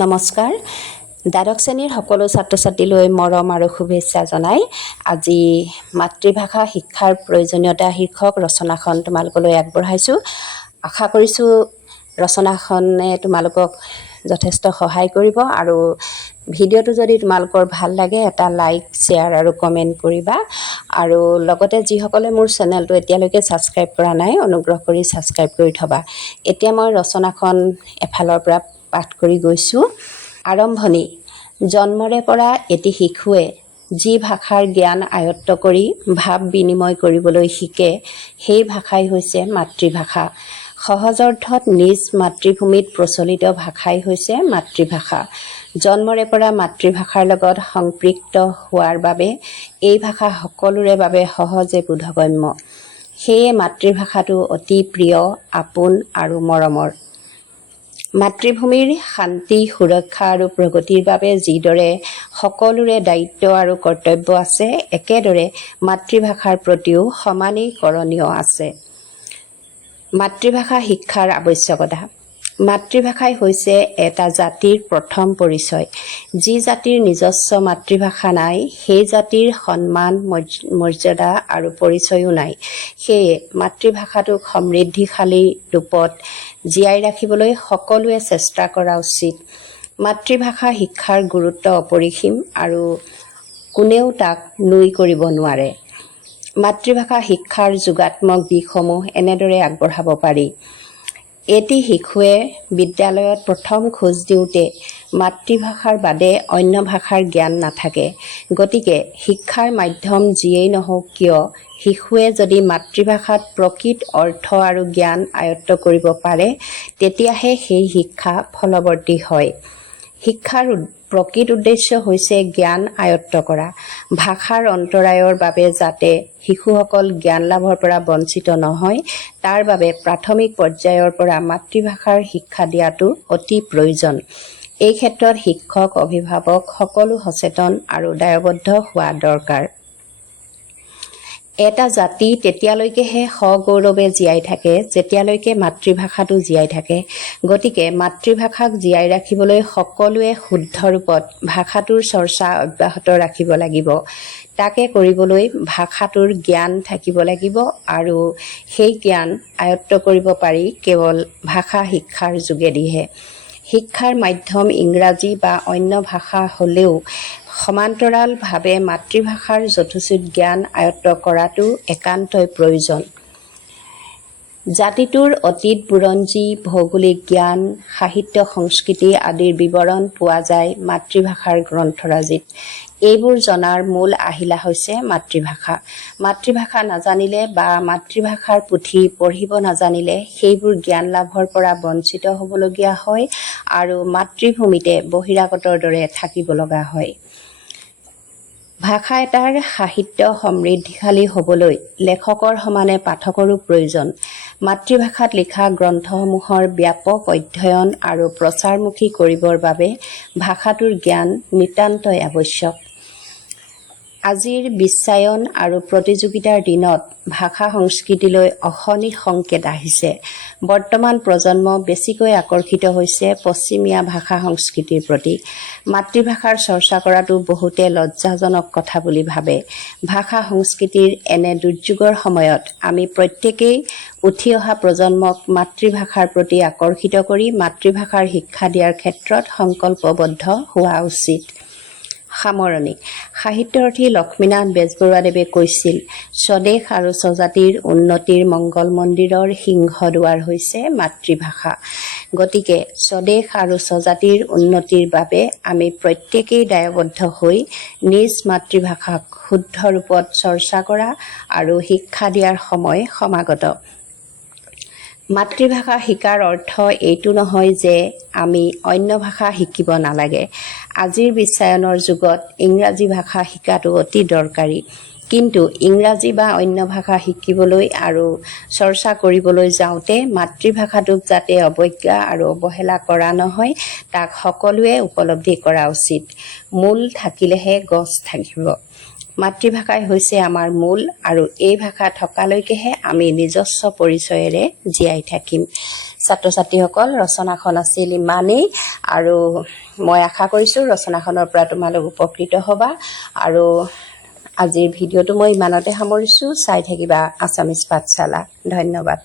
নমস্কাৰ। দ্বাদশ শ্ৰেণীৰ সকলো ছাত্ৰ ছাত্ৰীলৈ মৰম আৰু শুভেচ্ছা জনাই আজি মাতৃভাষা শিক্ষাৰ প্ৰয়োজনীয়তা শীৰ্ষক ৰচনাখন তোমালোকলৈ আগবঢ়াইছোঁ। আশা কৰিছোঁ ৰচনাখনে তোমালোকক যথেষ্ট সহায় কৰিব আৰু ভিডিঅ'টো যদি তোমালোকৰ ভাল লাগে এটা লাইক, শ্বেয়াৰ আৰু কমেণ্ট কৰিবা। আৰু লগতে যিসকলে মোৰ চেনেলটো এতিয়ালৈকে ছাবস্ক্ৰাইব কৰা নাই অনুগ্ৰহ কৰি ছাবস্ক্ৰাইব কৰি থবা। এতিয়া মই ৰচনাখন এফালৰ পৰা পাঠ কৰি গৈছোঁ। আৰম্ভণি। জন্মৰে পৰা এটি শিশুৱে যি ভাষাৰ জ্ঞান আয়ত্ত কৰি ভাৱ বিনিময় কৰিবলৈ শিকে সেই ভাষাই হৈছে মাতৃভাষা। সহজ অৰ্থত নিজ মাতৃভূমিত প্ৰচলিত ভাষাই হৈছে মাতৃভাষা। জন্মৰে পৰা মাতৃভাষাৰ লগত সম্পৃক্ত হোৱাৰ বাবে এই ভাষা সকলোৰে বাবে সহজে বোধগম্য। সেয়ে মাতৃভাষাটো অতি প্ৰিয়, আপোন আৰু মৰমৰ। মাতৃভূমিৰ শান্তি, সুৰক্ষা আৰু প্ৰগতিৰ বাবে যিদৰে সকলোৰে দায়িত্ব আৰু কৰ্তব্য আছে, একেদৰে মাতৃভাষাৰ প্ৰতিও সমানেই কৰণীয় আছে। মাতৃভাষা শিক্ষাৰ আৱশ্যকতা। মাতৃভাষাই হৈছে এটা জাতিৰ প্ৰথম পৰিচয়। যি জাতিৰ নিজস্ব মাতৃভাষা নাই, সেই জাতিৰ সন্মান, মৰ্যাদা আৰু পৰিচয়ো নাই। সেয়ে মাতৃভাষাটোক সমৃদ্ধিশালী ৰূপত জীয়াই ৰাখিবলৈ সকলোৱে চেষ্টা কৰা উচিত। মাতৃভাষা শিক্ষাৰ গুৰুত্ব অপৰিসীম আৰু কোনেও তাক নুই কৰিব নোৱাৰে। মাতৃভাষা শিক্ষাৰ যোগাত্মক দিশসমূহ এনেদৰে আগবঢ়াব পাৰি। এটি শিশুৱে বিদ্যালয়ত প্ৰথম খোজ দিওঁতে মাতৃভাষাৰ বাদে অন্য ভাষাৰ জ্ঞান নাথাকে। গতিকে শিক্ষাৰ মাধ্যম যিয়েই নহওক কিয়, শিশুৱে যদি মাতৃভাষাত প্ৰকৃত অৰ্থ আৰু জ্ঞান আয়ত্ত কৰিব পাৰে, তেতিয়াহে সেই শিক্ষা ফলৱৰ্তী হয়। শিক্ষাৰ প্ৰকৃত উদ্দেশ্য হৈছে জ্ঞান আয়ত্ত কৰা। ভাষাৰ অন্তৰায়ৰ বাবে যাতে শিশুসকল জ্ঞান লাভৰ পৰা বঞ্চিত নহয়, তাৰ বাবে প্ৰাথমিক পৰ্যায়ৰ পৰা মাতৃভাষাৰ শিক্ষা দিয়াটো অতি প্ৰয়োজন। এই ক্ষেত্ৰত শিক্ষক, অভিভাৱক সকলো সচেতন আৰু দায়বদ্ধ হোৱা দৰকাৰ। এটা জাতি তেতিয়ালৈকেহে সগৌৰৱে জীয়াই থাকে যেতিয়ালৈকে মাতৃভাষাটো জীয়াই থাকে। গতিকে মাতৃভাষাক জীয়াই ৰাখিবলৈ সকলোৱে শুদ্ধ ৰূপত ভাষাটোৰ চৰ্চা অব্যাহত ৰাখিব লাগিব। তাকে কৰিবলৈ ভাষাটোৰ জ্ঞান থাকিব লাগিব আৰু সেই জ্ঞান আয়ত্ত কৰিব পাৰি কেৱল ভাষা শিক্ষাৰ যোগেদিহে। শিক্ষাৰ মাধ্যম ইংৰাজী বা অন্য ভাষা হ'লেও সমান্তৰালভাৱে মাতৃভাষাৰ যথোচিত জ্ঞান আয়ত্ত কৰাটো একান্তই প্ৰয়োজন। জাতিটোৰ অতীত বুৰঞ্জী, ভৌগোলিক জ্ঞান, সাহিত্য, সংস্কৃতি আদিৰ বিৱৰণ পোৱা যায় মাতৃভাষাৰ গ্ৰন্থৰাজিত। এইবোৰ জনাৰ মূল আহিলা হৈছে মাতৃভাষা। মাতৃভাষা নাজানিলে বা মাতৃভাষাৰ পুথি পঢ়িব নাজানিলে সেইবোৰ জ্ঞান লাভৰ পৰা বঞ্চিত হ'বলগীয়া হয় আৰু মাতৃভূমিতে বহিৰাগতৰ দৰে থাকিব লগা হয়। ভাষা এটাৰ সাহিত্য সমৃদ্ধিশালী হ'বলৈ লেখকৰ সমানে পাঠকৰো প্ৰয়োজন। মাতৃভাষাত লিখা গ্ৰন্থসমূহৰ ব্যাপক অধ্যয়ন আৰু প্ৰচাৰমুখী কৰিবৰ বাবে ভাষাটোৰ জ্ঞান নিতান্তই আৱশ্যক। আজিৰ বিশ্বায়ন আৰু প্ৰতিযোগিতাৰ দিনত ভাষা সংস্কৃতিলৈ অশনি সংকেত আহিছে। বৰ্তমান প্ৰজন্ম বেছিকৈ আকৰ্ষিত হৈছে পশ্চিমীয়া ভাষা সংস্কৃতিৰ প্ৰতি। মাতৃভাষাৰ চৰ্চা কৰাটো বহুতে লজ্জাজনক কথা বুলি ভাবে। ভাষা সংস্কৃতিৰ এনে দুৰ্যোগৰ সময়ত আমি প্ৰত্যেকেই উঠি অহা প্ৰজন্মক মাতৃভাষাৰ প্ৰতি আকৰ্ষিত কৰি মাতৃভাষাৰ শিক্ষা দিয়াৰ ক্ষেত্ৰত সংকল্পবদ্ধ হোৱা উচিত। সামৰণি। সাহিত্যাৰ্থী লক্ষ্মীনাথ বেজবৰুৱাদেৱে কৈছিল, স্বদেশ আৰু স্বজাতিৰ উন্নতিৰ মংগল মন্দিৰৰ সিংহদুৱাৰ হৈছে মাতৃভাষা। গতিকে স্বদেশ আৰু স্বজাতিৰ উন্নতিৰ বাবে আমি প্ৰত্যেকেই দায়বদ্ধ হৈ নিজ মাতৃভাষাক শুদ্ধ ৰূপত চৰ্চা কৰা আৰু শিক্ষা দিয়াৰ সময় সমাগত। মাতৃভাষা শিকাৰ অৰ্থ এইটো নহয় যে আমি অন্য ভাষা শিকিব নালাগে। আজিৰ বিশ্বায়নৰ যুগত ইংৰাজী ভাষা শিকাটো অতি দৰকাৰী। কিন্তু ইংৰাজী বা অন্য ভাষা শিকিবলৈ আৰু চৰ্চা কৰিবলৈ যাওঁতে মাতৃভাষাটোক যাতে অৱজ্ঞা আৰু অৱহেলা কৰা নহয়, তাক সকলোৱে উপলব্ধি কৰা উচিত। মূল থাকিলেহে গছ থাকিব। মাতৃভাষাই হৈছে আমাৰ মূল আৰু এই ভাষা থকালৈকেহে আমি নিজস্ব পৰিচয়েৰে জীয়াই থাকিম। ছাত্ৰ ছাত্ৰীসকল, ৰচনাখন আছিল ইমানেই আৰু মই আশা কৰিছোঁ ৰচনাখনৰ পৰা তোমালোক উপকৃত হ'বা আৰু আজিৰ ভিডিঅ'টো মই ইমানতে সামৰিছোঁ। চাই থাকিবা আছামিজ পাঠশালা। ধন্যবাদ।